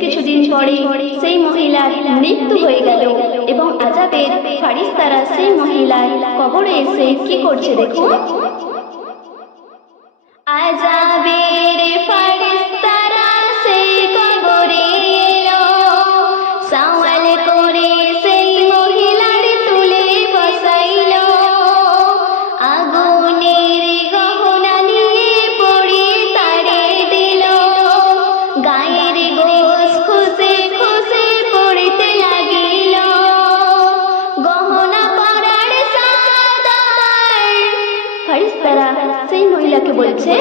কিছুদিন পরে সেই মহিলার মৃত্যু হয়ে গেল এবং আজাবের ফারিস্তারা সেই মহিলার কবরে এসে কি করছে দেখুন। আজাবের বলছে